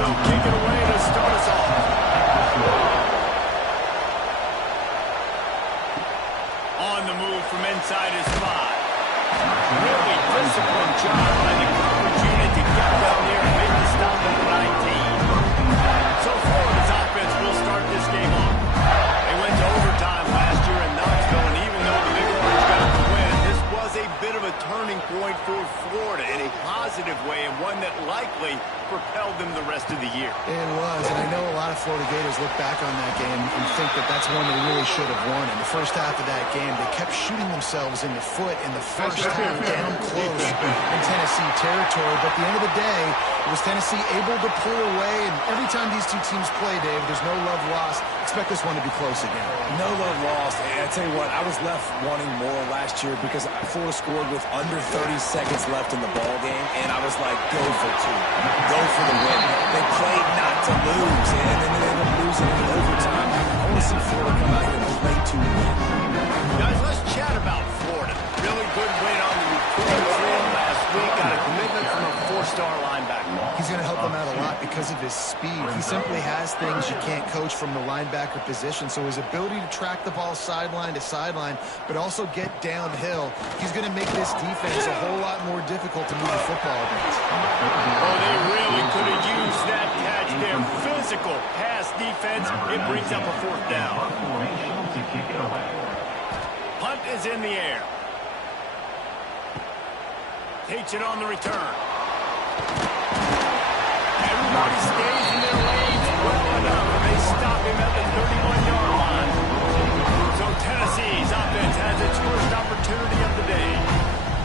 will kick it away to start us off. On the move from inside his spot. Really disciplined job by the coverage unit to get down there and make the stop at the 19. So Florida's offense will start this game off. They went to overtime last year in Knoxville, and even though the Big Orange got the win, this was a bit of a turning point for Florida in a positive way, and one that likely propelled them the rest of the year. It was, and I know a lot of Florida Gators look back on that game and think that that's one they really should have won. In the first half of that game, they kept shooting themselves in the foot in the first half down close in Tennessee territory. But at the end of the day, it was Tennessee able to pull away, and every time these two teams play, Dave, there's no love lost. Expect this one to be close again. No love lost. And I tell you what, I was left wanting more last year because Florida scored with under 30 seconds left in the ball game, and I was like, go for two. Go for the win. They played not to lose, and then they ended up losing in overtime. I want to see Florida come out here and play to win. Guys, let's chat about Florida. Really good win on the recruiting trail last week. Got a commitment from a four-star linebacker. He's going to help them out a lot because of his speed. He simply has things you can't coach from the linebacker position. So his ability to track the ball sideline to sideline, but also get downhill, he's going to make this defense a whole lot more difficult to move the football against. Oh, they really could have used that catch there. Physical pass defense. It brings up a fourth down. Punt is in the air. Takes it on the return. Everybody stays in their lanes well enough, and they stop him at the 31-yard line. So Tennessee's offense has its first opportunity of the day.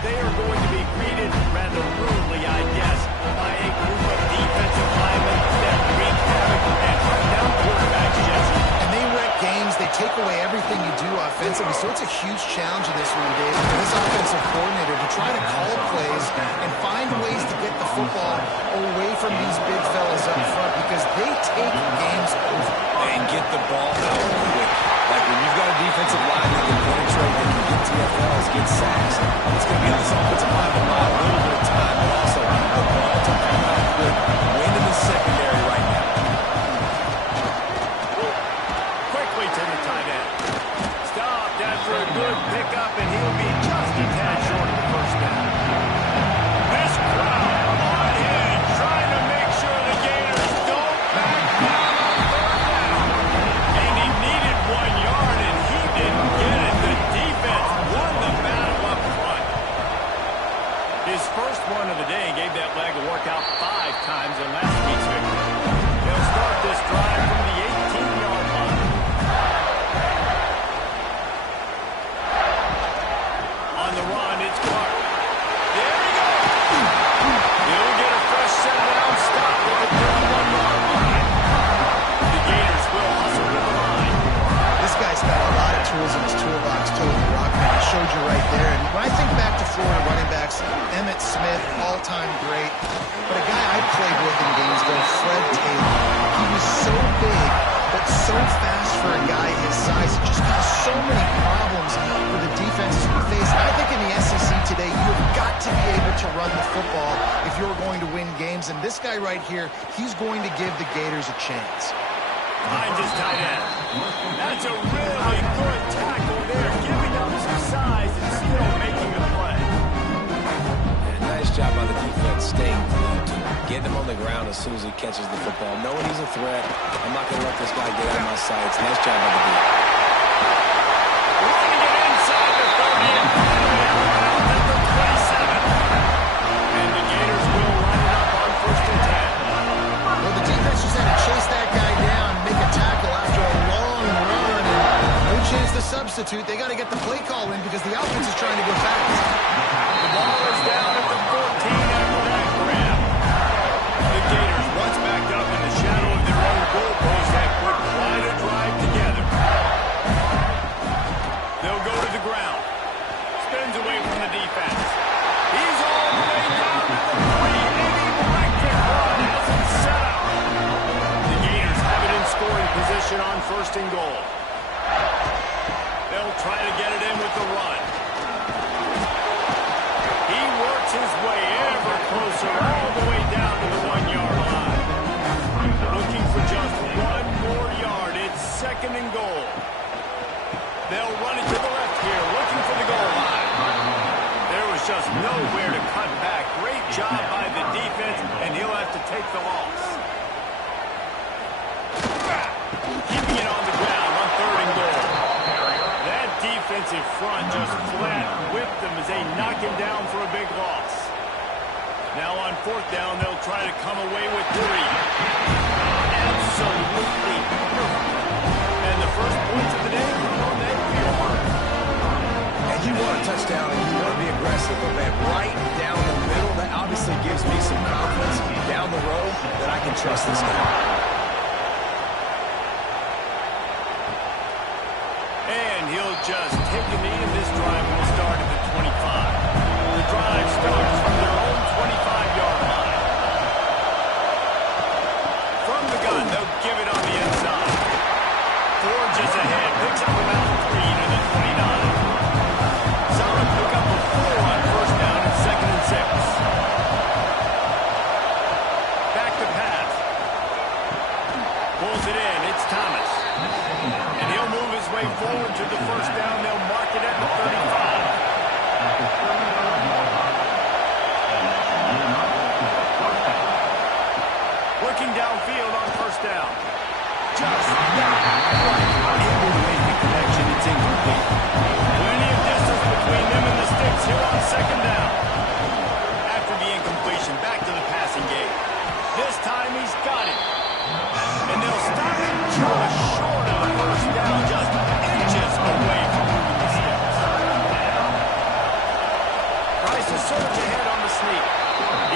They are going to be greeted rather rudely, I guess, by a group of defensive linemen that wreak havoc and hunt down quarterbacks, Jesse. And they wreck games. They take away everything you do offensively. So it's a huge challenge in this one, Dave, for this offensive coordinator to try to call plays and find ways to get the football away from these big fellas up front because they take games over. And get the ball out quick. Like when you've got a defensive line that can penetrate, that can get TFLs, get sacks, it's going to be on this offensive line to buy a little bit of time, but also the ball to come out quick. Win in the secondary right now. Quickly to the tight end. Stopped after a good pickup, and he'll be just a tad short of the first down. This crowd on in, trying to make sure the Gators don't back down on third down. And he needed 1 yard, and he didn't get it. The defense won the battle up front. His first one of the day gave that leg a workout 5 times in last week's victory. They'll start this drive from the 18-yard line. On the run, it's Clark. There he goes. He'll get a fresh set down stop at the 31-yard line. The Gators will hustle to the line. This guy's got a lot of tools in his toolbox, totally Rockman. I showed you right there. And when I think back to Florida running backs, Emmitt Smith, all-time great. But a guy I played with in games ago, Fred Taylor. He was so big, but so fast for a guy his size. It just caused so many problems for the defenses we face. And I think in the SEC today, you have got to be able to run the football if you're going to win games. And this guy right here, he's going to give the Gators a chance. Finds his tight end. That's a really good tackle there, giving up some size and still making a play. And nice job by the defense staying glued to him. Getting him on the ground as soon as he catches the football. Knowing he's a threat, I'm not going to let this guy get out of my sights. Nice job by the defense. Running it inside the 30 and finally out at the 27. And the Gators will line it up on 1st and 10. Well, the defense just had to chase that guy down and make a tackle after a long run. And no chance to substitute. They got to get the play call in because the offense is trying to go fast. The ball is down at the 14 after that grab. The Gators, once backed up in the shadow of their own goalpost, have put quite a drive together. They'll go to the ground. Spins away from the defense. He's all the way down to the 3. An electric run has him set up. The Gators have it in scoring position on 1st and goal. They'll try to get it in with the run. He works defensive front just flat whipped them as they knock him down for a big loss. Now on fourth down, they'll try to come away with 3. Absolutely perfect. And the first points of the day come on that field. And you want a touchdown and you want to be aggressive, but man, right down the middle, that obviously gives me some confidence down the road that I can trust this guy. And he'll just take a knee, and this drive will start at the 25. The drive starts from their own 25-yard line. From the gun, they'll give it on the inside. Forges ahead, picks up about 3 to the 29. Solid pickup of 4 on first down and 2nd and 6. Back to pass. Pulls it in, it's Thomas. And he'll move his way forward to the first down. They'll mark it at the 35. Working downfield on first down. Just not able to make the connection. It's incomplete. Plenty of distance between them and the sticks here on second down. After the incompletion, back to the passing game. This time he's got it. And they'll stop him just short of a first down, just inches away from moving the sticks. Tries to surge ahead on the sneak.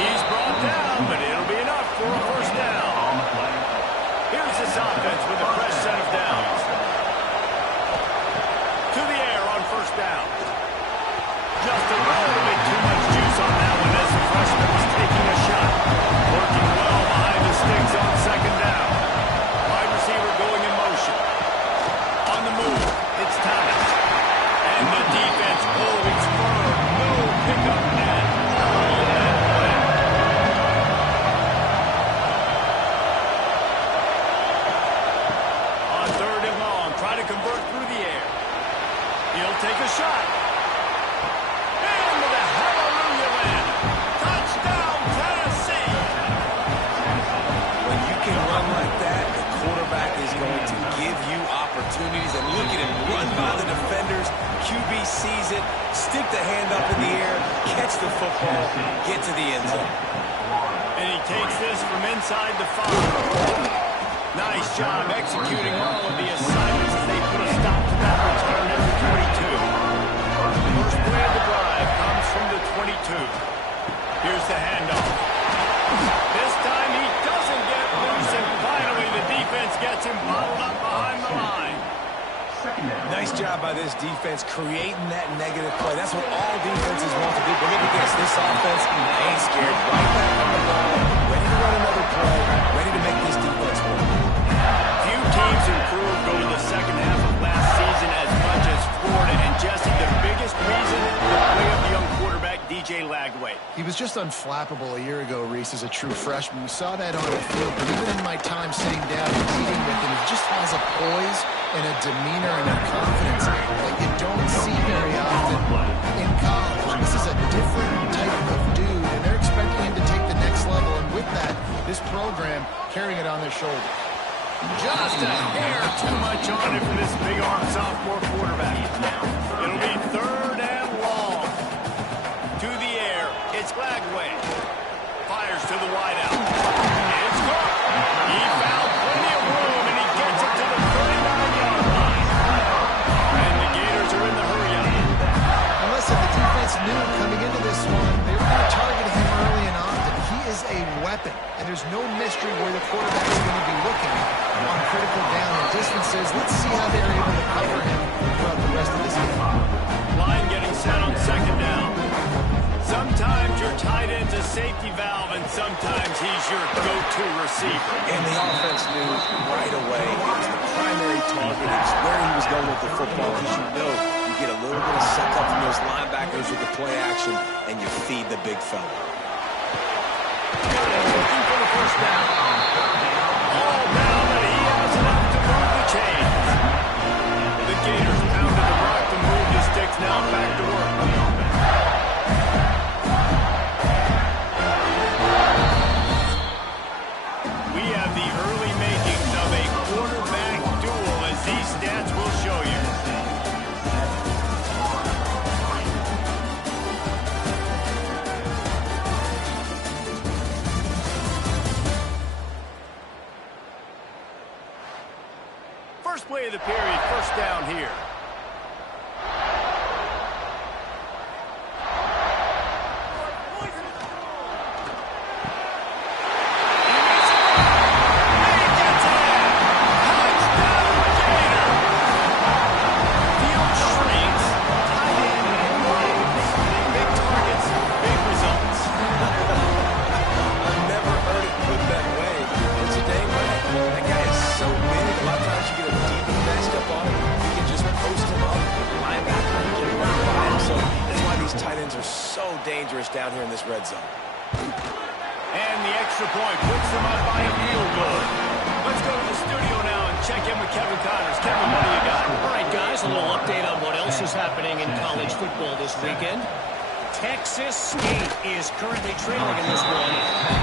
He's brought down, but it'll be enough for a first down. Here's this offense with a fresh set of downs. To the air on first down. Just a little bit too much juice on that one as the freshman was taking a shot. Working well behind the sticks on second down. Wide receiver going in motion. On the move, it's Thomas. And the defense holds firm. No pickup and all that play. On third and long, try to convert through the air. He'll take a shot. And with a hallelujah land. Touchdown, Tennessee! When you can run like that, the quarterback is going to give you opportunities. And look at him run by the defenders. QB sees it, stick the hand up in the air, catch the football, get to the end zone. And he takes this from inside the 5. Nice job executing all of the assignments as they put a stop to that return at the 22. First play of the drive comes from the 22. Here's the handoff. This time he doesn't get loose, and finally the defense gets him bottled up behind the line. Nice job by this defense creating that negative play. That's what all defenses want to do. But look at this. This offense ain't scared. Right back on the ball, ready to run another play, ready to make this defense work. Few teams improved over the second half of last season as much as Florida. And Jesse, the biggest reason, the play of the young quarterback, DJ Lagway. He was just unflappable a year ago, Reese, as a true freshman. We saw that on the field, but even in my time sitting down and eating with him, he just has a poise and a demeanor and a confidence that you don't see very often in college. This is a different type of dude, and they're expecting him to take the next level, and with that, this program carrying it on their shoulders. Just a hair too much on it for this big-arm sophomore quarterback. It'll be third and long. To the air, it's Lagway. Fires to the wideout. It's caught. He found plenty of room, and he gets it to the 39-yard line. And the Gators are in the hurry-up. And listen, the defense knew coming into this one, they were going to target him early and often. He is a weapon, and there's no mystery where the quarterback is going to be looking on critical down and distances. Let's see how they're able to cover him throughout the rest of this game. Line getting set on second down. Sometimes your tight end's a safety valve, and sometimes he's your go-to receiver. And the offense knew right away it was the primary target. It's where he was going with the football, because you know you get a little bit of suck up from those linebackers with the play action, and you feed the big fella. Looking for the first down. All down, but he has enough to move the chains. The Gators pounded the rock to move the sticks, now back to work. We have the early makings of a quarterback duel, as these stats will show you. First play of the period, first down here. Dangerous down here in this red zone. And the extra point puts them up by a field goal. Let's go to the studio now and check in with Kevin Connors. Kevin, what do you got? All right, guys, a little update on what else is happening in college football this weekend. Texas State is currently trailing in this one,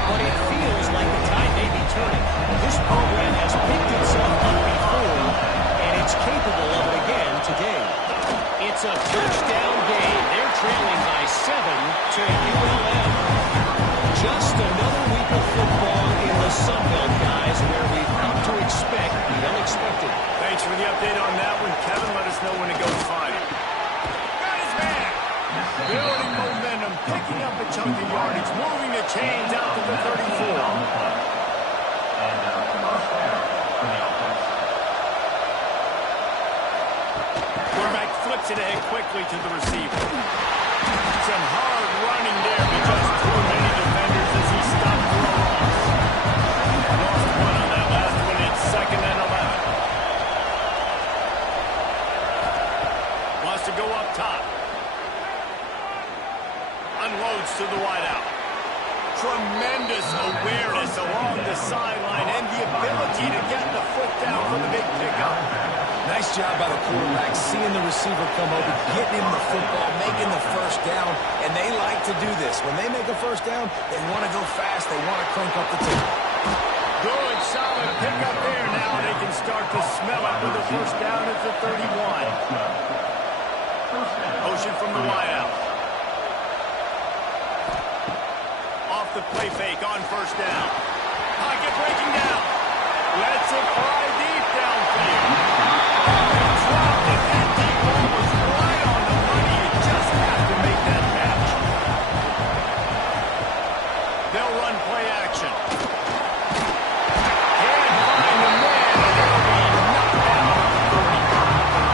but it feels like the tide may be turning. This program has picked itself up before, and it's capable of it again today. It's a touchdown game. They're trailing by 7 to ULM. Just another week of football in the Sun Belt, guys, where we've come to expect the unexpected. Thanks for the update on that one, Kevin. Let us know when it goes final. Got his man. Building momentum, picking up a chunk of yardage, moving the chains out to the 34. Flips it ahead quickly to the receiver. Some hard running there, but just too many defenders as he stopped for a loss. Lost one on that last one. It's 2nd and 11. Wants to go up top. Unloads to the wideout. Tremendous awareness along the sideline and the ability to get the foot down for the big pickup. Nice job by the quarterback, seeing the receiver come over, getting him the football, making the first down, and they like to do this. When they make a first down, they want to go fast, they want to crank up the tempo. Good, solid pickup there. Now they can start to smell it with a first down at the 31. Motion from the wideout. Off the play fake on first down. Pocket breaking down. Lets it fly deep downfield. Dropped it. That deep ball was right on the money. You just have to make that catch. They'll run play action. Can't find the man, and they'll be knocked down at the 30.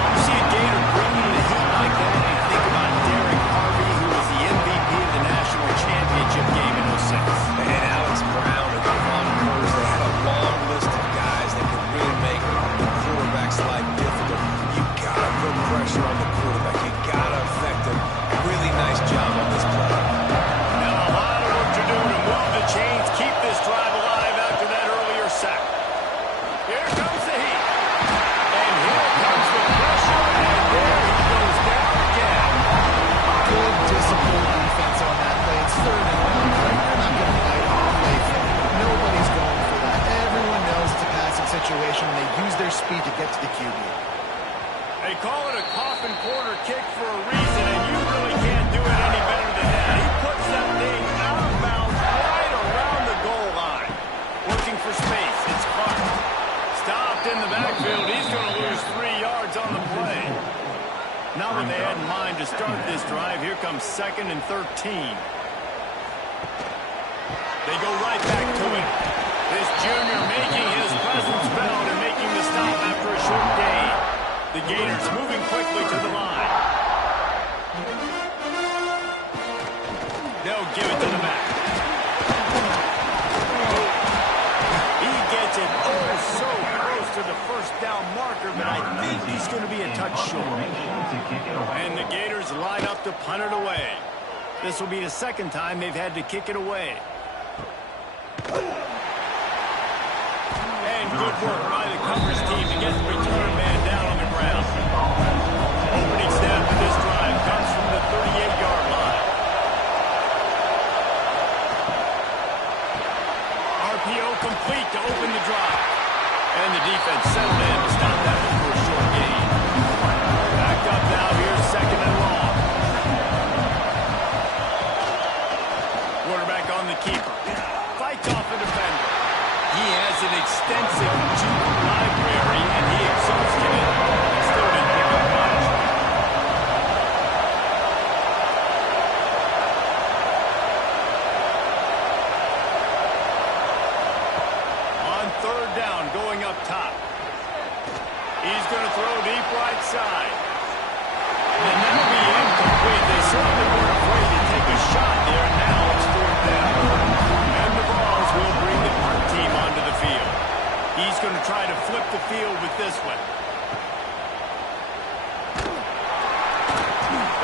You see a Gator bringing the heat like that, and you think about Derek Harvey, who was the MVP of the national championship game in 06. And Alex Brown and Devon Curse, they had a long list of guys that could really make the quarterback's life difficult. You gotta put pressure on the quarterback. You gotta affect him. Really nice job on this play. Now a lot of work to do to move the chains, keep this drive alive after that earlier sack. Here comes the heat. And here comes the pressure, and there he goes down again. Good, disciplined defense on that play. It's 3rd and 1. Right? You're not going to fight on the play fake. Nobody's going for that. Everyone knows it's a passing situation, and they use their speed to get to the QB. They call it a coffin corner kick for a reason, and you really can't do it any better than that. He puts that thing out of bounds right around the goal line. Looking for space. It's Clark. Stopped in the backfield. He's going to lose 3 yards on the play. Not what they had in mind to start this drive. Here comes 2nd and 13. They go right back to it. This junior making his presence felt and making the stop after a short gain. The Gators moving quickly to the line. They'll give it to the back. He gets it so close to the first down marker, but I think he's going to be a touch short. And the Gators line up to punt it away. This will be the 2nd time they've had to kick it away. And good work by the coverage team to get the return man down on the ground. Opening snap of this drive comes from the 38-yard line. RPO complete to open the drive. And the defense settled in to stop that for a short gain. Backed up now, here's 2nd and long. Quarterback on the keeper. Fights off a defender. He has an extensive juke library, and he exhausts throwing up top. He's going to throw deep right side. And that'll be incomplete. They certainly weren't afraid to take a shot there. Now it's fourth down. And the Vols will bring the punt team onto the field. He's going to try to flip the field with this one.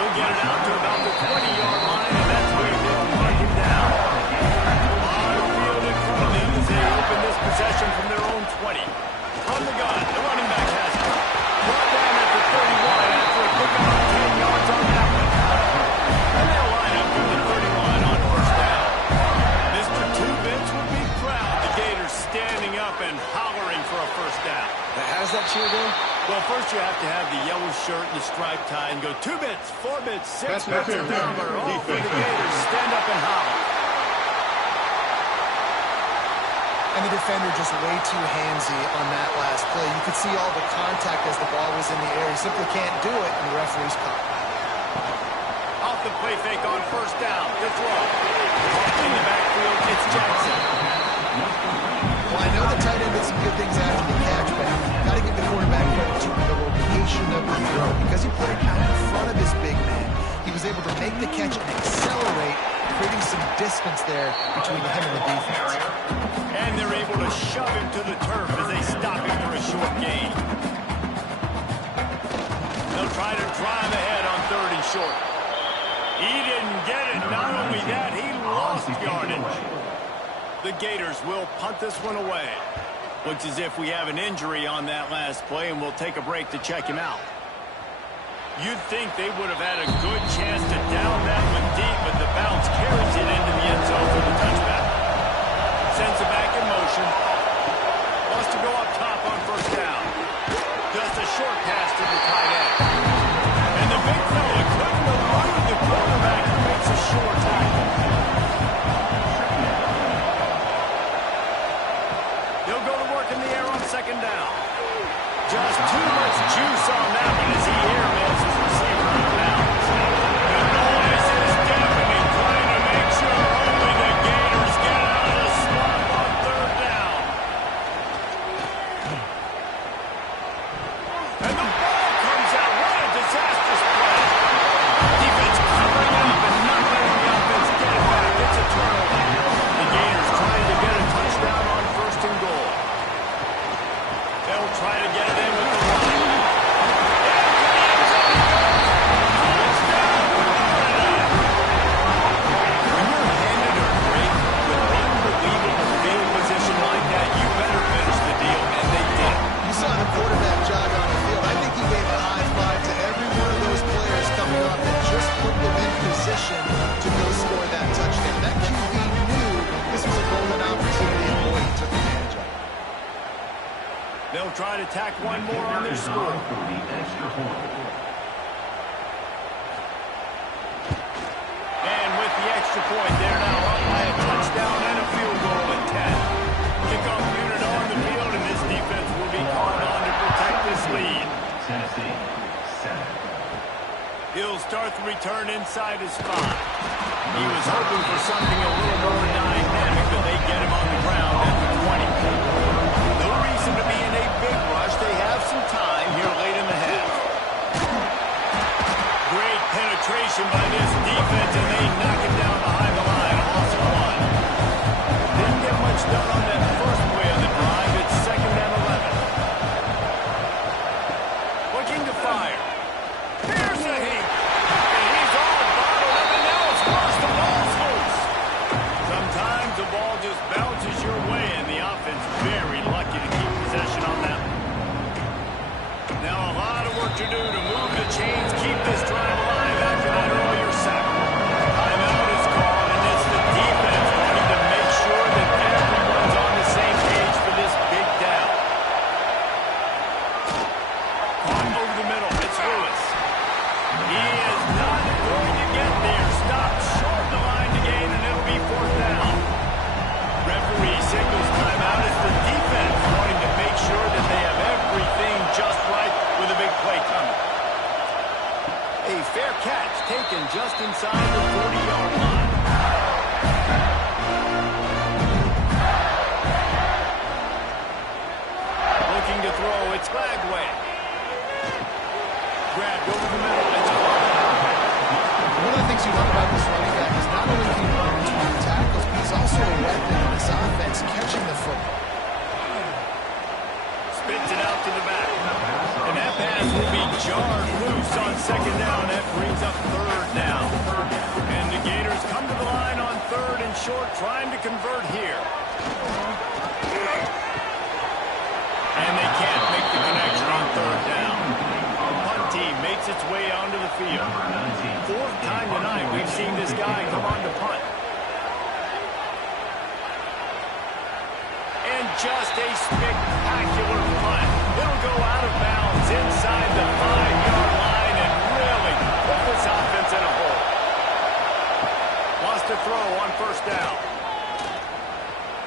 He'll get it out to about the 20-yard line, and that's where they'll mark him down. On the field in front of them as they open this possession from their own 20. From the gun, the running back has it. Brought down at the 31 after a pickup of 10 yards on that one. And they'll line up to the 31 on first down. Mr. Two-Bits would be proud. The Gators standing up and hollering for a first down. Now, how does that cheer go? Well, first you have to have the yellow shirt and the striped tie and go 2 bits, 4 bits, 6 bits, a number. All for the Gators. Stand up and holler. And the defender just way too handsy on that last play. You could see all the contact as the ball was in the air. He simply can't do it, and the referee's caught. Off the play fake on first down. The throw. In the backfield, it's Jackson. Well, I know the tight end did some good things after the catch, but got to give the quarterback credit to the location of the throw. Because he put it out in front of his big man, he was able to make the catch and accelerate, creating some distance there between him and the defense. And they're able to shove him to the turf as they stop him for a short gain. They'll try to drive ahead on 3rd and short. He didn't get it. Not only that, he lost yardage. The Gators will punt this one away. Looks as if we have an injury on that last play, and we'll take a break to check him out. You'd think they would have had a good chance to down that one deep, but the bounce carries it into the end zone for the touchback. Sends it back in motion. Wants to go up top on first down. Just a short pass to the tight end. And the big fella couldn't elude the quarterback who makes a short tackle. He'll go to work in the air on 2nd down. Just too much juice on that one as he airmails his receiver out of bounds. The noise is deafening, trying to make sure only the Gators get out of the swamp on 3rd down. And the ball comes out. What a disastrous play. Defense covering up and not letting the offense get it back. It's a turnover. The Gators trying to get a touchdown on 1st and goal. They'll try to get it in with the line. When you're handed a break with unbelievable field position like that, you better finish the deal, and they did. You saw the quarterback jog on the field. I think he gave a high five to every one of those players coming off that just put them in position to go score that touchdown. That QB knew this was a golden opportunity, and boy, he took advantage of it. They'll try to tack one more on their score. And with the extra point, they're now up by a touchdown and a field goal at 10. Kickoff unit on the field, and this defense will be called on to protect this lead. He'll start the return inside his spot. He was hoping for something a little more dynamic, but they get him on the ground at the 20. No reason to be in a big rush. They have some time here late in the half. Great penetration by this defense, and they knock it down behind the line. Loss of 1. Didn't get much done on that first play of the drive. It's 2nd and 11. Looking to fire. Here's a heat. And he's all bottled up, and now it's worse. The ball's loose. Sometimes the ball just bounces your way, and the offense very lucky to keep possession on that one. Now a lot of work to do to move the chains, keep this drive alive after that earlier sack. Timeout is called, and it's the defense wanting to make sure that everyone's on the same page for this big down. Caught over the middle. It's Lewis. He is not going to get there. Stopped short of the line to gain, and it'll be 4th down. Referee signals timeout as the defense wanting to make sure that they have everything just right with a big play coming. A fair catch taken just inside the 40-yard line. just a spectacular punt. It'll go out of bounds inside the 5-yard line and really put this offense in a hole. Wants to throw on first down.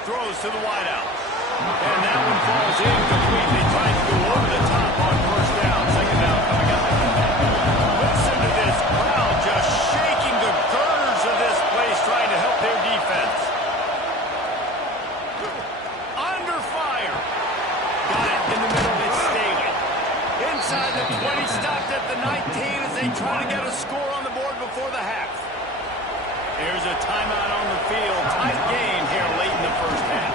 Throws to the wideout. And that one falls in completely. Trying to go over the top on first down. Second down coming up. Listen to this crowd just shaking the girders of this place, trying to help their defense. Under fire. Got it in the middle. It's Staley. Inside the 20, stopped at the 19 as they try to get a score on the board before the half. There's a timeout on the field. Tight game here late in the first half.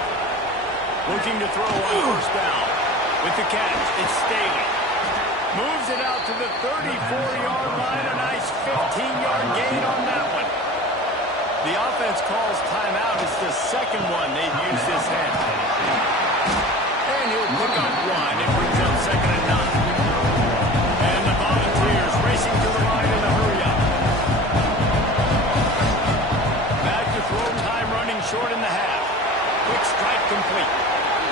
Looking to throw on first down. With the catch, it's Staley. Moves it out to the 34-yard line. A nice 15-yard gain on that one. The offense calls timeout. It's the second one they've used this half. And he'll pick up one. It brings up 2nd and 9. And the Volunteers racing to the line in the hurry-up. Back to throw time, running short in the half. Quick strike complete.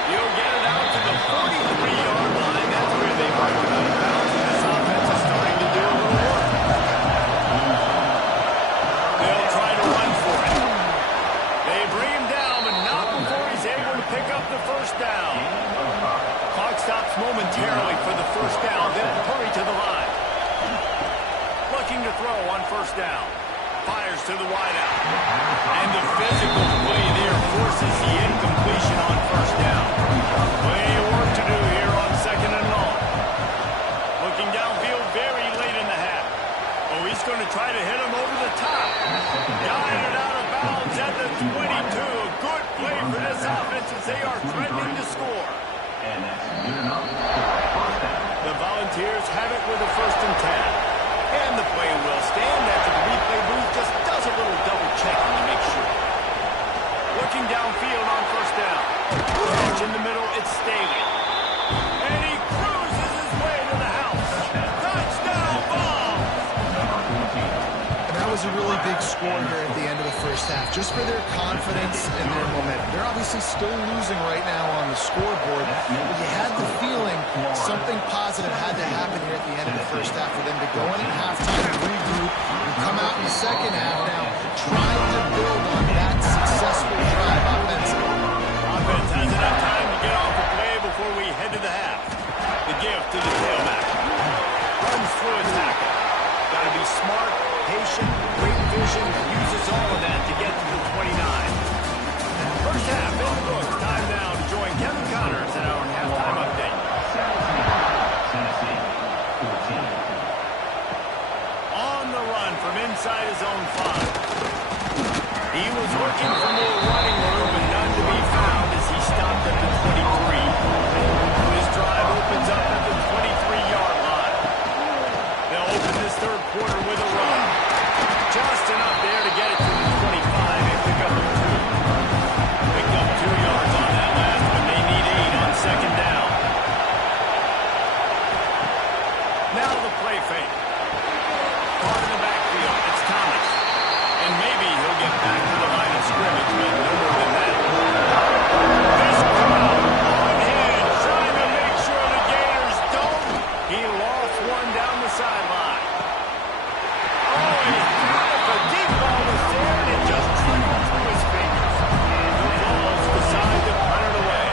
He'll get it out to the 43-yard line. That's where they mark it out of bounds. And this offense is starting to do a little work. They'll try to run for it. They bring him down, but not before he's able to pick up the first down. Clock stops momentarily for the first down. They'll hurry to the line. Looking to throw on first down. Fires to the wideout. And the physical play there forces the incompletion on first down. Plenty of work to do here on 2nd and long. Looking downfield very late in the half. Oh, he's going to try to hit him over the top. Got it out of bounds at the 22. A good play for this offense as they are threatening to score. The Volunteers have it with a 1st and 10. And the play will stand after the replay booth just does a little double checking to make sure. Looking downfield on first down. Catch in the middle, it's Staley. And he cruises his way to the house. Touchdown ball! And that was a really big score here at the end of the first half, just for their confidence and their momentum. They're obviously still losing right now on the scoreboard, but you had the feeling something positive had to happen here at the end of the first half for them to go in at halftime, regroup, and come out in the second half now, trying to build on that successful drive offensively. Offense has enough time to get off the play before we head to the half. The gift to the tailback. Runs through a tackle. Got to be smart, patient, great vision, uses all of that to get to the 29. First half in the books. Time now to join Kevin Connors in our halftime update. On the run from inside his own 5. He was looking for more running room and none to be found as he stopped at the 23. His drive opens up at the 23-yard line. They'll open this third quarter with a run. Just enough there to get it to the 25 and pick up 2. Picked up 2 yards on that last one. They need 8 on second down. Now the play fake. Caught in the backfield. It's Thomas. And maybe he'll get back to the line of scrimmage, but no more than that. This crowd on hand, trying to make sure the Gators don't. He lost one down the sideline. Oh, he threw it. The deep ball was there, and it just trickled through his fingers. The Vols decide to punt it away.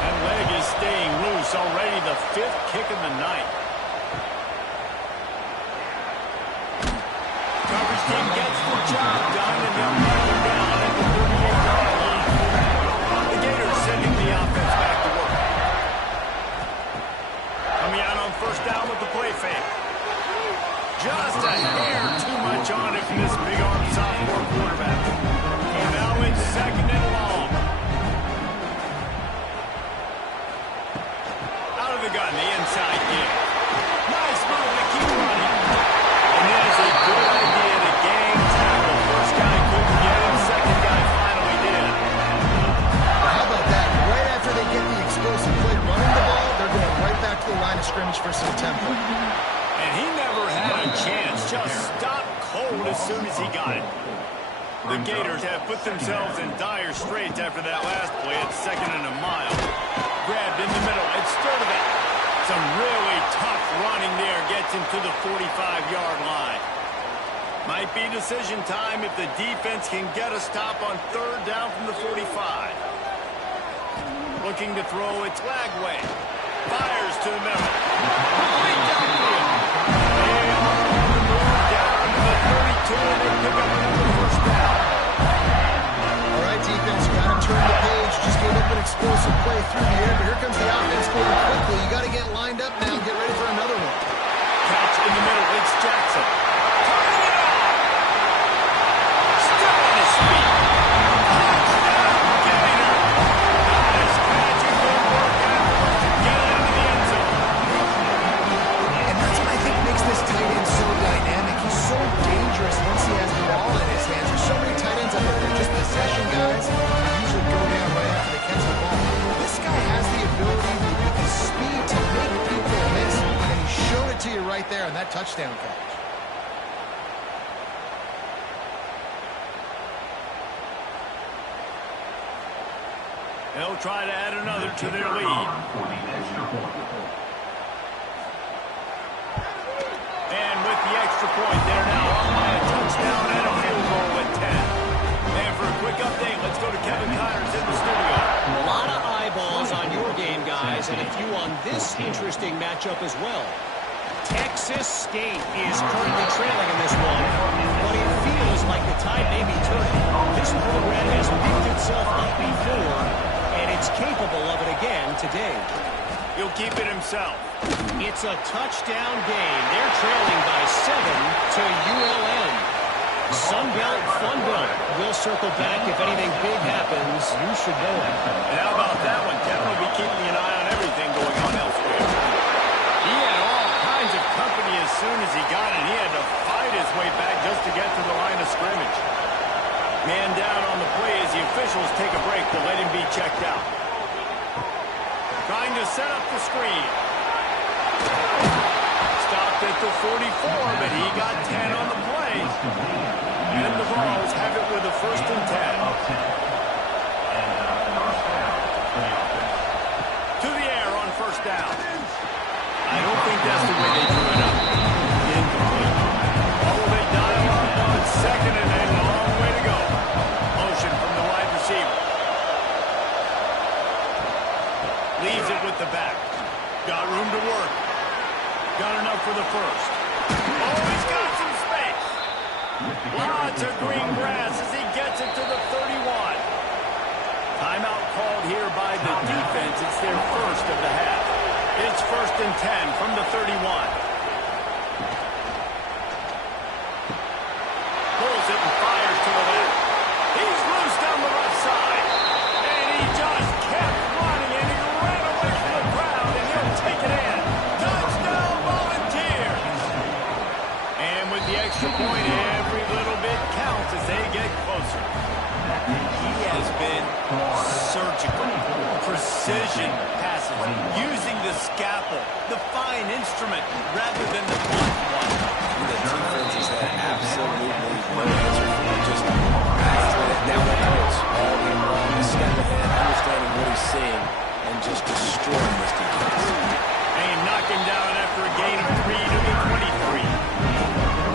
That leg is staying loose already, the 5th kick of the night. Coverage team gets the job done, and they'll knock him down at the 38-yard line. The Gators sending the offense back to work. Coming out on first down with the play fake. Just a hair too much on it from this big-arm sophomore quarterback. And now it's 2nd and long. Out of the gun, the inside give. Nice move to keep running. And that is a good idea to gang tackle. First guy couldn't get him, second guy finally did. How about that? Right after they get the explosive play running the ball, they're going right back to the line of scrimmage for some tempo. And he never had a chance. Just stopped cold as soon as he got it. The Gators have put themselves in dire straits after that last play at 2nd and a mile. Grabbed in the middle. It's Sturdivant. Some really tough running there gets him to the 45-yard line. Might be decision time if the defense can get a stop on 3rd down from the 45. Looking to throw, it's Lagway. Fires to the middle. Right downfield. They are on the move down to the 32, and they pick up another 1st down. All right, defense, you got to turn the page. Just gave up an explosive play through the air, but here comes the offense going quickly. You got to get lined up now and get ready for another one. Catch in the middle. It's Jackson. Turning it on. Still on his feet. Touchdown, Gator. Nice catch and good work afterwards to get it into the end zone. And that's what I think makes this tight end so dynamic. He's so dangerous once he has the ball in his hands. There's so many tight ends out there that are just possession guys. They usually go down right after they catch the ball. This guy has the ability with his speed to make people miss, and he showed it to you right there on that touchdown catch. They'll try to add another to their lead. And with the extra point, they're now up by a touchdown and a field goal at 10. And for a quick update, let's go to Kevin Connors in the studio. A lot of eyeballs on your game, guys, and a few on this interesting matchup as well. Texas State is currently trailing in this one, but it feels like the tide may be turning. This program has picked itself up before, and it's capable of it again today. He'll keep it himself. It's a touchdown game. They're trailing by 7 to ULM. Sunbelt, Funbelt. We'll circle back if anything big happens. You should know it. And how about that one? Kevin will be keeping an eye on everything going on elsewhere. He had all kinds of company as soon as he got it. He had to fight his way back just to get to the line of scrimmage. Man down on the play as the officials take a break to let him be checked out. Trying to set up the screen. Stopped at the 44, but he got 10 on the play. And the Vols have it with a 1st and 10. To the air on 1st down. I don't think that's the way they drew it up. Incomplete. Oh, they dial up on 2nd and a long way to go. Motion from the wide receiver. Leaves it with the back. Got room to work. Got enough for the 1st. Oh, he's got some space. Lots of green grass as he gets it to the 31. Timeout called here by the defense. It's their 1st of the half. It's 1st and 10 from the 31. Pulls it and fires to the left. He's loose down the left side. And he just kept running, and he ran away from the crowd, and he'll take it in. Touchdown, Volunteers! And with the extra point, every little bit counts as they get closer. He has been surgical, precision passes, using the scalpel, the fine instrument, rather than the blunt one. The defense has had absolutely no answer for him. Just down the coach all game long, a step ahead, understanding what he's seeing, and just destroying this defense. And knock him down after a gain of 3 to the 23.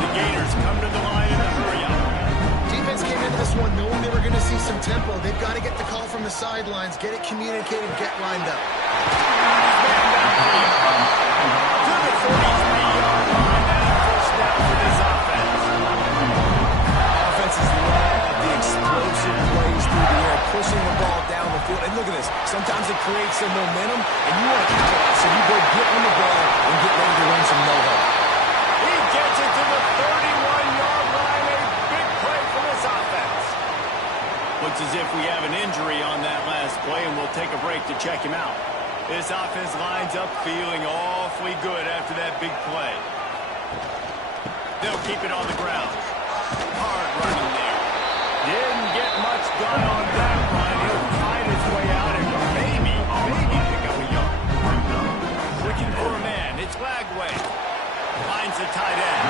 The Gators come to the line in a hurry-up. Defense came into this one knowing they were going to see some tempo. They've got to get the call from the sidelines, get it communicated, get lined up. To the 43-yard line and a 1st down for this offense. Offenses love the explosive plays through the air, pushing the ball down the field. And look at this. Sometimes it creates some momentum, and you want to capitalize. So you go get on the ball and get ready to run some no-huddle. He gets it to the 31-yard line. A big play for this offense. Looks as if we have an injury on that last play, and we'll take a break to check him out. This offense lines up feeling awfully good after that big play. They'll keep it on the ground. Hard running there. Didn't get much done on that run. He'll find his way out and maybe pick up a yard. Looking for a man. It's Lagway. Finds the tight end.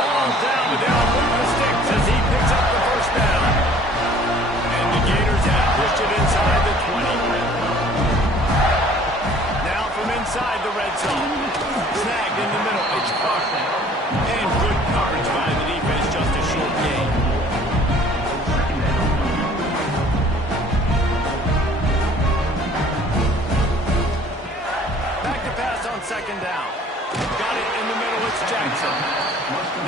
Ball down, but they'll move the sticks as he picks up the second down. Got it in the middle. It's Jackson.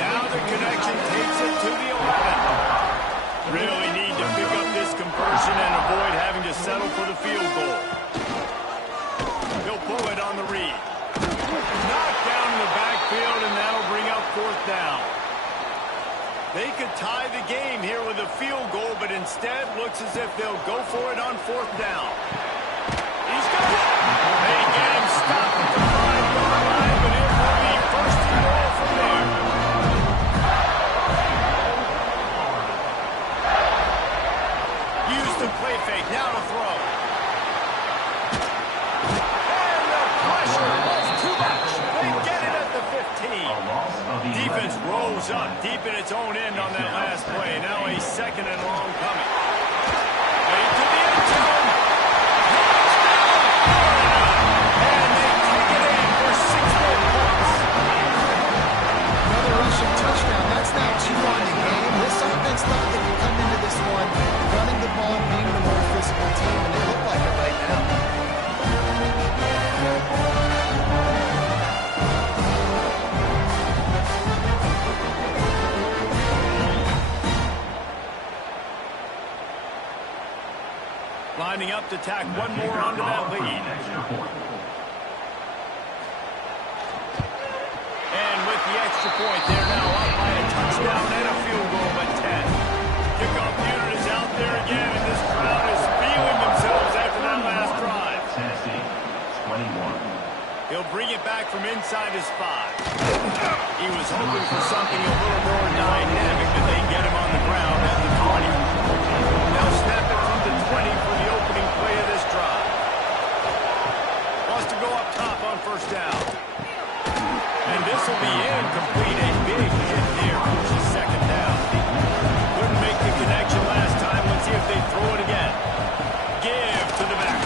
Now the connection takes it to the 11. Really need to pick up this conversion and avoid having to settle for the field goal. He'll pull it on the read. Knocked down in the backfield, and that'll bring up fourth down. They could tie the game here with a field goal, but instead looks as if they'll go for it on fourth down. He's got it. They get him stopped at the 5-yard line, but it will be first and goal from there. Use the play fake. Now to throw. And the pressure was too much. They get it at the 15. Defense rolls up deep in its own end on that last play. Now a second and long coming. Way to the end zone. And they kick it in for 6 more points. Another rushing touchdown. That's now 2 on the game. This offense thought they could come into this one running the ball, being the more physical team, and they look like it right now. Lining up to tack one more onto that lead. And with the extra point, they're now up by a touchdown and a field goal at 10. Kickoff unit is out there again, and this crowd is feeling themselves after that last drive. Tennessee, 21. He'll bring it back from inside his 5. He was hoping for something a little more dynamic, but they get him on the ground at the 20. They'll snap it from the 20 for the opening play of this drive. Wants to go up top on first down. And this will be incomplete. A big hit there, pushes second down. Couldn't make the connection last time. Let's see if they throw it again. Give to the back.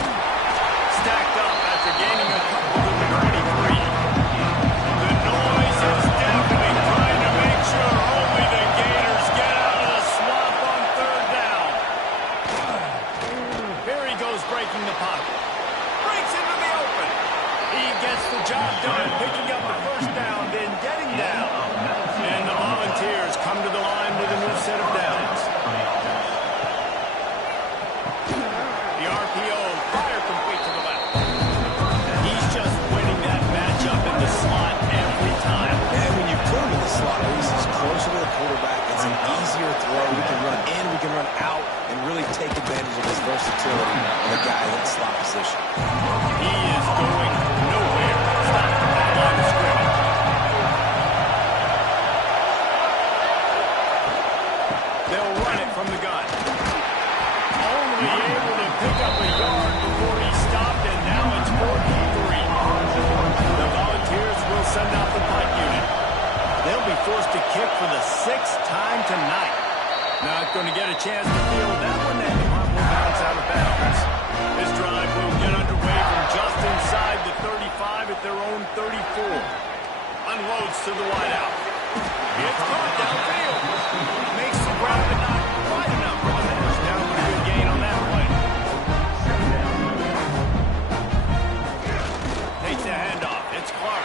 Stacked up after gaining a couple to the 23. The noise is deafening, trying to make sure only the Gators get out of the swamp on third down. Here he goes, breaking the pocket. Breaks into the open. He gets the job done, picking up the first down, then getting down. And the Volunteers come to the line with a new set of downs. The RPO, fire complete to the left. He's just winning that matchup in the slot every time. And when you put him in the slot, he's closer to the quarterback. It's an easier throw. We can run in, we can run out, and really take advantage of his versatility of a guy in slot position. He is going nowhere. Stop at the line of scrimmage. They'll run it from the gun. Only able to pick up a yard before he stopped, and now it's 4-3. The Volunteers will send out the punt unit. They'll be forced to kick for the 6th time tonight. Not going to get a chance to field that one, and the punt will bounce out of bounds. This drive will get underway from just inside the 35 at their own 34. Unloads to the wideout. It's caught downfield. Makes the grab, but not quite enough for the first down. A good gain on that play. Takes the handoff. It's Clark.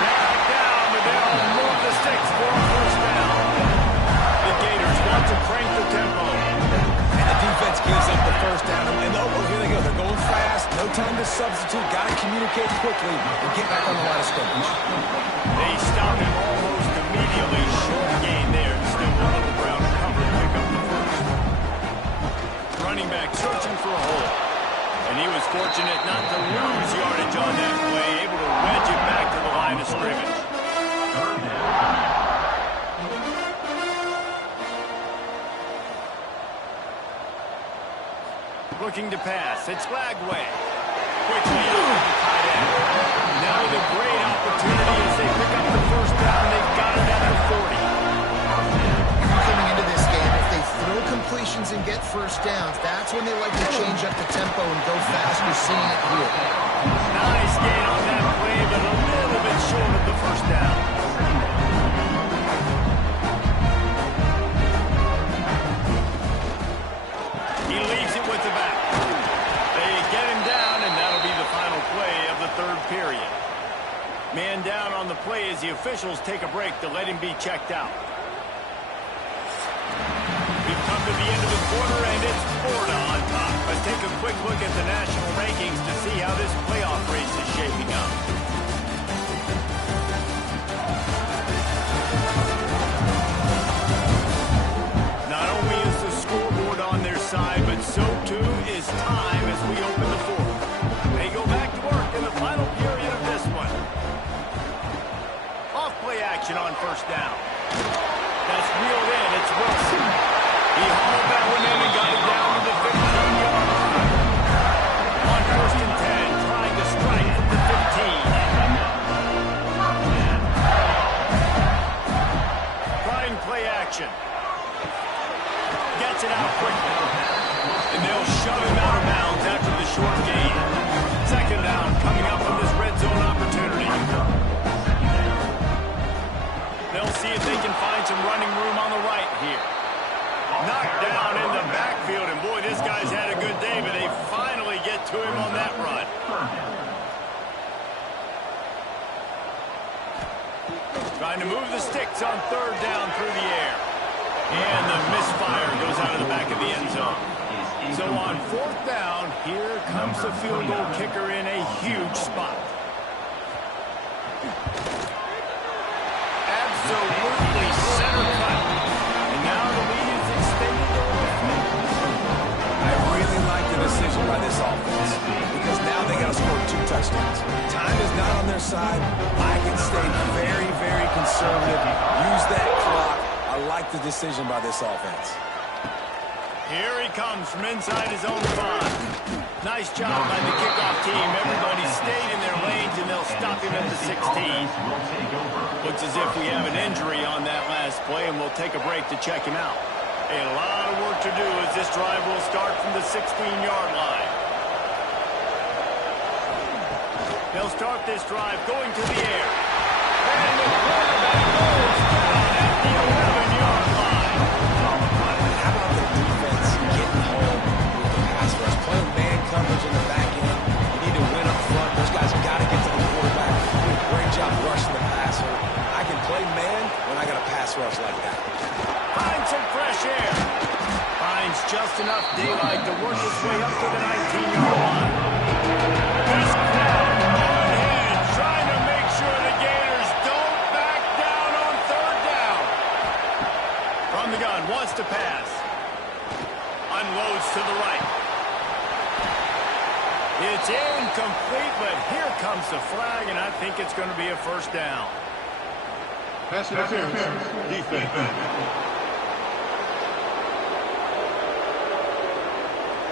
Back down, but they'll move the sticks for a first down. The Gators want to crank the tempo. And the defense gives up the first down. And oh, here they go. They're going fast. No time to substitute. Got to communicate quickly and get back on the line of scrimmage. They stop him almost immediately. Short gain there. Still a little ground to cover to pick up the first. Running back searching for a hole. And he was fortunate not to lose yardage on that play. Able to wedge it back to the line of scrimmage. Looking to pass. It's Flagway. Quickly out to the tight end. Now with a great opportunity as they pick up the first down. They've got it at the 40. Coming into this game, if they throw completions and get first downs, that's when they like to change up the tempo and go fast. You're seeing it here. Nice gain on that play, but a little bit short of the first down. He leaves it with the back. They get him down, and that'll be the final play of the third period. Man down on the play as the officials take a break to let him be checked out. We've come to the end of the quarter, and it's Florida on top. Let's take a quick look at the national rankings to see how this playoff race is shaping up. Not only is the scoreboard on their side, but so too is time as we open the fourth. They go back to work in the final period of this one. Off-play action on first down. That's reeled in. It's Wilson. He hauled that one in and got it down to the 15-yard line. On first and 10, trying to strike from the 15. Trying play action. Gets it out quickly. And they'll shove him out of bounds after the short gain. Second down coming up from this red zone opportunity. They'll see if they can find some running room on the right here. Knocked down in the backfield, and boy, this guy's had a good day, but they finally get to him on that run. Trying to move the sticks on third down through the air. And the misfire goes out of the back of the end zone. So on fourth down, here comes the field goal kicker in a huge spot. Absolutely center cut. And now the lead is extended over 3. I really like the decision by this offense because now they got to score 2 touchdowns. Time is not on their side. I can stay very, very conservative. Use that clock. I like the decision by this offense. Here he comes from inside his own 5. Nice job by the kickoff team. Everybody stayed in their lanes, and they'll stop him at the 16. Looks as if we have an injury on that last play, and we'll take a break to check him out. A lot of work to do as this drive will start from the 16-yard line. They'll start this drive going to the air. And the quarterback goes down at the 11-yard line. How about the defense getting home with the pass rush? Playing man coverage in the back end. You need to win up front. Those guys have got to get to the quarterback. Do a great job rushing the passer. I can play man when I got a pass rush like that. Finds some fresh air. Finds just enough daylight to work his way up to the 19-yard line. This crowd on hand, trying to make sure the Gators don't back down on third down. From the gun, wants to pass. Unloads to the right. It's incomplete, but here comes the flag, and I think it's going to be a first down. Pass interference, defense.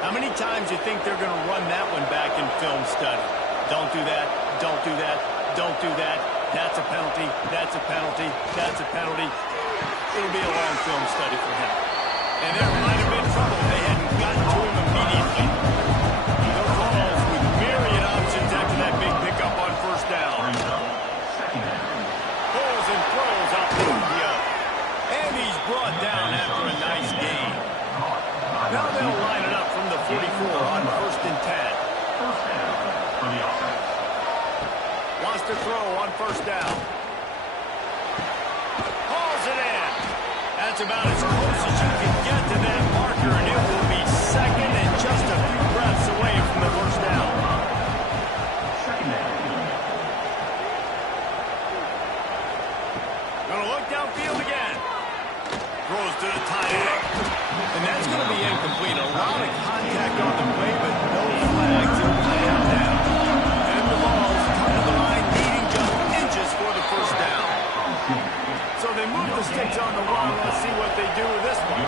How many times do you think they're going to run that one back in film study? Don't do that, don't do that, don't do that. That's a penalty, that's a penalty, that's a penalty. It'll be a long film study for him. And there might have been trouble if they hadn't gotten to him immediately. The Vols with myriad options after that big pickup on first down. Pulls and throws off the OPO. And he's brought down after a nice gain. Now they'll line it up from the 44 on first and 10. Wants to throw on first down. Hauls it in. That's about as close as you can get to that marker, and it will be second and just a few breaths away from the first down. Gonna look downfield again. Throws to the tight end. And that's going to be incomplete. A lot of contact on the play, but no flags. It will end down. And the Vols come to the line, needing just inches for the first down. So they move the sticks on the run. Let's see what they do with this one.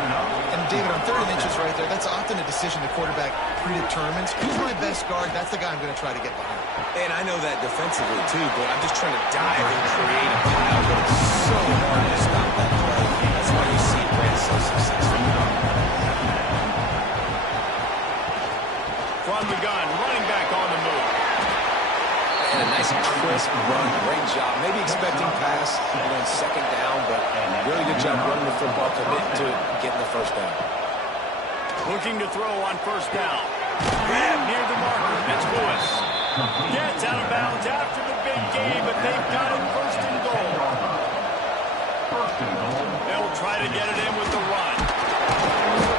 And David, on third and inches right there, that's often a decision the quarterback predetermines. Who's my best guard? That's the guy I'm going to try to get behind. And I know that defensively, too, but I'm just trying to dive and create a pile, but it's so hard to stop that play. That's why you see Brand so successful. From the gun, running back on the move. And a nice crisp run. Great job. Maybe expecting pass on second down, but really good job running the football, committing to it, getting the first down. Looking to throw on first down. Grab near the marker. It's Lewis. Gets out of bounds after the big game, but they try to get it in with the run.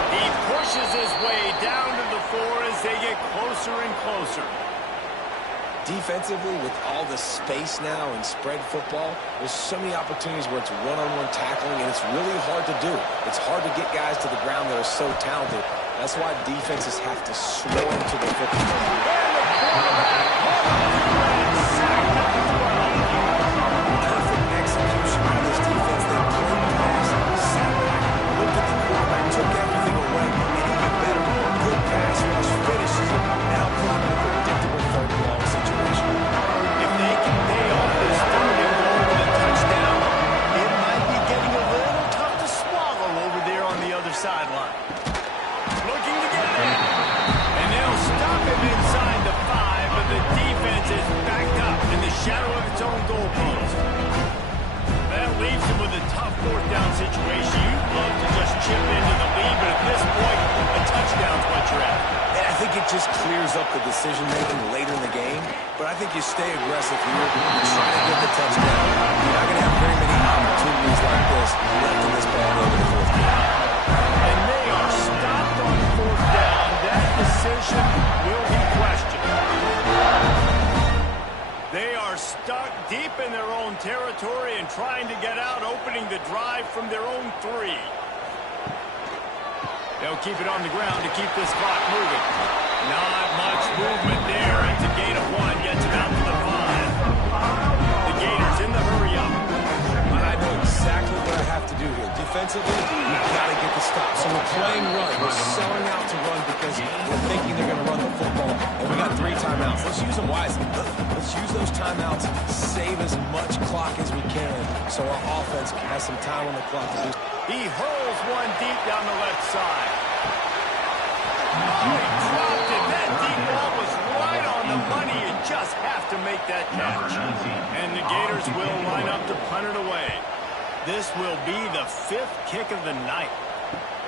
He pushes his way down to the 4 as they get closer and closer. Defensively, with all the space now and spread football, there's so many opportunities where it's one-on-one tackling, and it's really hard to do. It's hard to get guys to the ground that are so talented. That's why defenses have to swarm to the football. Perfect execution by this defense. They played pass, sat back, looked at the quarterback, took everything away, and even better, good pass rush, finishes it, now playing a predictable third and long situation. If they can pay off this third and long with a touchdown, it might be getting a little tough to swallow over there on the other sideline. Looking to get it in. And they'll stop him inside the 5, but the defense is backed up in the shadow of its own goalpost. That leaves him with a tough 4th down situation. You'd love to just chip into the lead, but at this point, a touchdown's what you're at. And I think it just clears up the decision-making later in the game, but I think you stay aggressive here and try to get the touchdown. You're not going to have very many opportunities like this left in this ball game in the 4th quarter. And they are stopped on 4th down. That decision will be questioned. They are stuck deep in their own territory and trying to get out, opening the drive from their own 3. They'll keep it on the ground to keep this clock moving. Not much movement there. It's a gain of 1, gets it out to the 5. The Gators in the hurry up. I know exactly what I have to do here. Defensively, we've got to get the stop. So we're playing run. We're selling out to run because we're thinking they're going to run the football. And we got 3 timeouts. Let's use them wisely. Let's use those timeouts, save as much clock as we can so our offense has some time on the clock to do. He hurls one deep down the left side. Oh, he dropped it. That deep ball was right on the money. You just have to make that catch. And the Gators will line up to punt it away. This will be the 5th kick of the night.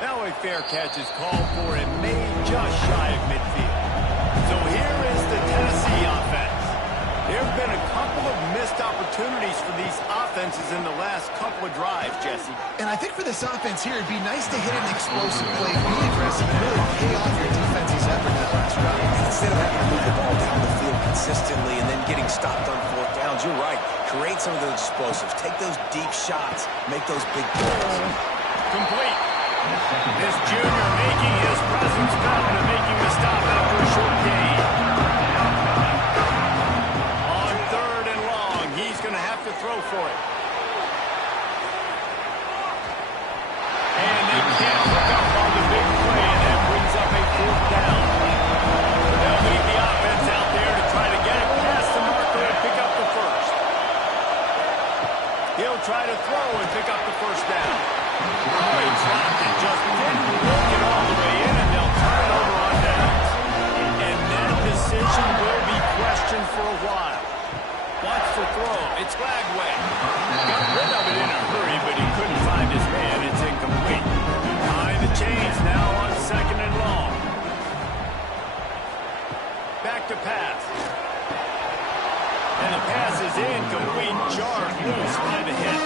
Now a fair catch is called for and made just shy of midfield. So here is the Tennessee offense. There have been a couple of missed opportunities for these offenses in the last couple of drives, Jesse. And I think for this offense here, it'd be nice to hit an explosive play, be aggressive, and really pay off your defense's effort in that last drive. Instead of having to move the ball down the field consistently and then getting stopped on 4th downs, you're right. Create some of those explosives. Take those deep shots. Make those big plays. Complete. This junior making his presence felt and making the stop after a short gain. On 3rd and long, he's going to have to throw for it. And they can't hook up on the big play, and that brings up a 4th down. They'll leave the offense out there to try to get it past the marker and pick up the 1st. He'll try to throw and pick up the 1st down. Oh, he dropped it, just didn't work it all the way in, and they'll turn it over on downs. And that decision will be questioned for a while. Wants to throw. It's Flagway. Got rid of it in a hurry, but he couldn't find his man. It's incomplete. Behind the chains now on 2nd and long. Back to pass. And the pass is incomplete. Jarred loose by the hit.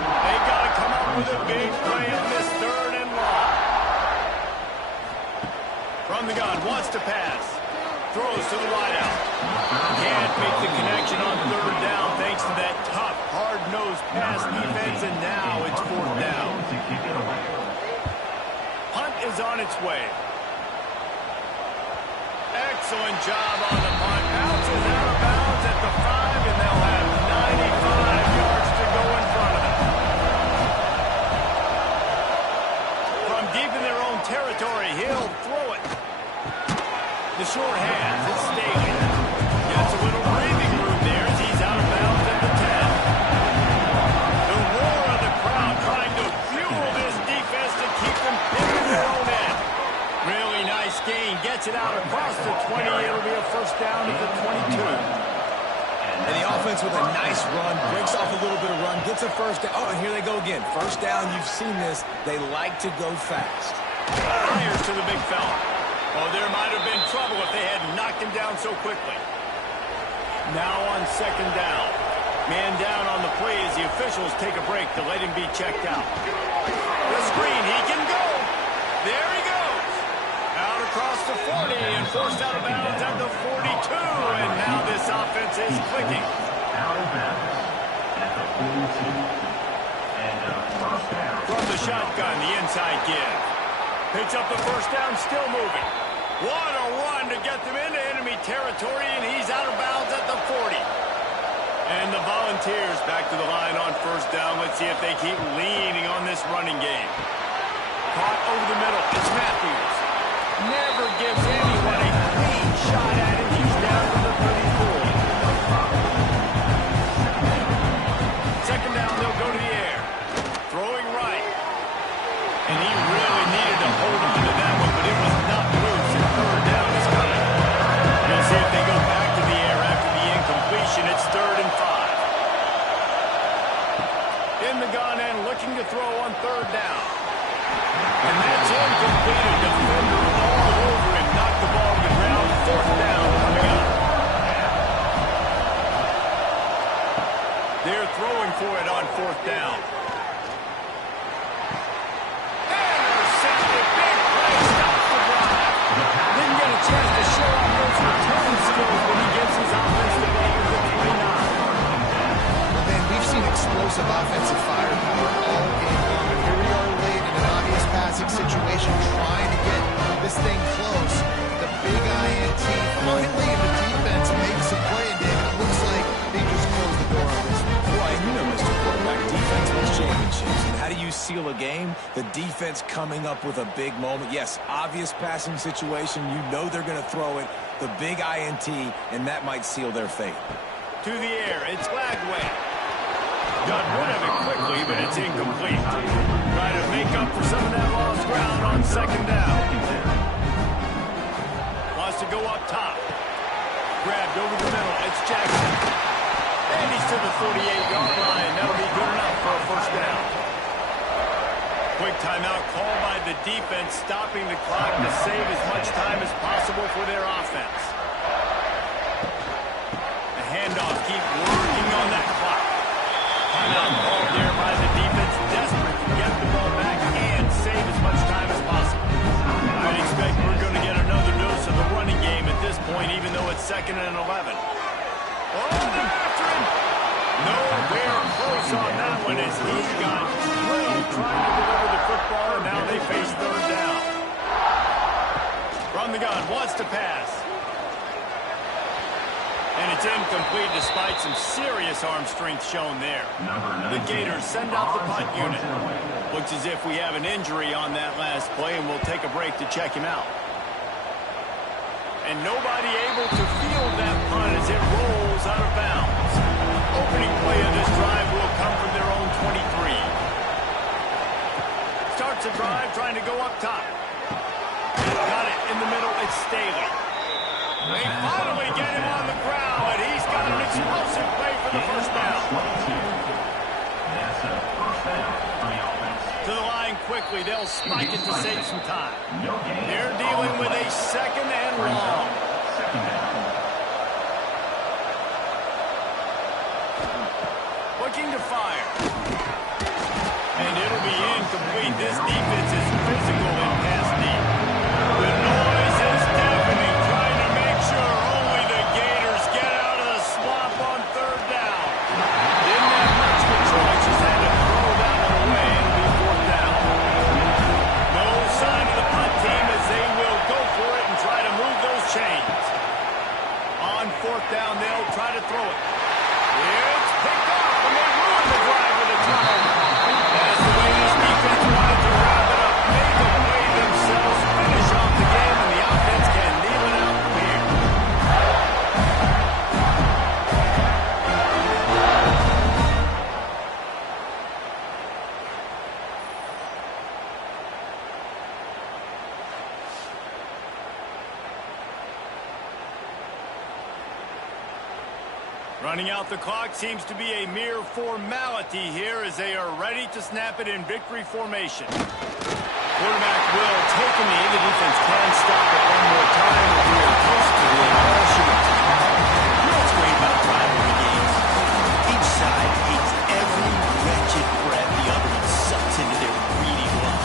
They got to come up with a big play on this 3rd and long. From the gun, wants to pass. Throws to the wideout. Can't make the connection on 3rd down thanks to that tough, hard-nosed pass defense, and now it's 4th down. Punt is on its way. Excellent job on the punt. Bounces out of bounds at the 5, and they'll have 95 yards to go in front of them. From deep in their own territory, he'll throw it. The short hands, it's Staley. Gets a little breathing room there as he's out of bounds at the 10. The roar of the crowd trying to fuel this defense to keep them in their own end. Really nice gain. Gets it out across the 20. It'll be a 1st down at the 22. And the offense with a nice run, breaks off a little bit of run, gets a 1st down. Oh, and here they go again. 1st down, you've seen this. They like to go fast. Fires to the big fella. Oh, there might have been trouble if they hadn't knocked him down so quickly. Now on 2nd down. Man down on the play as the officials take a break to let him be checked out. a screen. He can go. There he goes. Out across the 40 and forced out of bounds at the 42. And now this offense is clicking. Out of bounds at the 42. And first down. From the shotgun, the inside give. Picks up the first down, still moving. What a run to get them into enemy territory, and he's out of bounds at the 40. And the Volunteers back to the line on first down. Let's see if they keep leaning on this running game. Caught over the middle. It's Matthews. Never gives anyone a clean shot at him. He's down to the 34. Second down, they'll go to the air. Throwing right. And he really needed to hold on to that one, but it was not loose, and third down is coming. We'll see if they go back to the air after the incompletion. It's 3rd and 5. In the gun and looking to throw on 3rd down. And that's incomplete. A defender all over him. Knocked the ball to the ground. 4th down coming up. They're throwing for it on 4th down. Intercepted. Big play. Stops the drive. Didn't get a chance to show off those return skills when he gets his offense to Gators at 29. Man, we've seen explosive offensive firepower all game long. And here we are late in an obvious passing situation, trying to get this thing close. The big INT finally in the defense makes a play, and David, it looks like they just closed the door on this one. Well, and you know, Mr. Quarterback, defense wins championships. And how do you seal a game? The defense coming up with a big moment. Yes, obvious passing situation. You know they're going to throw it. The big INT, and that might seal their fate. To the air, it's Glagway. Got rid of it quickly, but it's incomplete. Trying to make up for some of that lost ground on 2nd down. Wants to go up top. Grabbed over the middle. It's Jackson. And he's to the 48-yard line. That'll be good enough for a 1st down. Quick timeout called by the defense, stopping the clock to save as much time as possible for their offense. The handoff, keep working on that clock. Timeout called there by the defense, desperate to get the ball back and save as much time as possible. I'd expect we're going to get another dose of the running game at this point, even though it's 2nd and 11. Oh, they're after him. Nowhere close on that one as he got through trying to deliver the football, and now they face 3rd down. From the gun, wants to pass. And it's incomplete despite some serious arm strength shown there. The Gators send out the punt unit. Looks as if we have an injury on that last play, and we'll take a break to check him out. And nobody able to field that punt as it rolls out of bounds. Opening play of this drive will come from their own 23. Starts a drive trying to go up top. Got it in the middle. It's Staley. They finally get him on the ground, and he's got an explosive play for the 1st down. That's a 1st down for the offense. To the line quickly. They'll spike it to save some time. They're dealing with a 2nd and long. 2nd down. Looking to fire. And it'll be incomplete. This defense is physical and pass deep. The noise is deafening, trying to make sure only the Gators get out of the swamp on 3rd down. Didn't have much of a choice, just had to throw that one away. It'll be 4th down. No sign of the punt team as they will go for it and try to move those chains. On 4th down, they'll try to throw it. It's picked up, and they ruin the drive with a turnover. That's the way this defense wanted to wrap it up. Make them play themselves, finish off the game, and the offense can kneel it out from here. Running out the clock seems to be a mere formality here as they are ready to snap it in victory formation. Quarterback will take a knee. The defense can stop it one more time. We are close to the all shooting. You know what's great about rivalry games? Each side hates every wretched breath the other one sucks into their greedy lungs.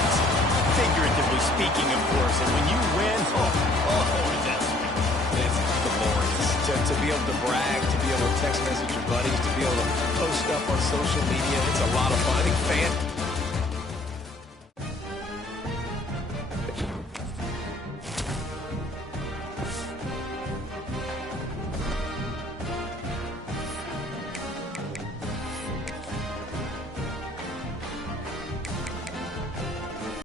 goals. And when you win, is that sweet. It's glorious. To be able to brag, to be able to text message your buddies, to be able to post stuff on social media, it's a lot of fun. I think fans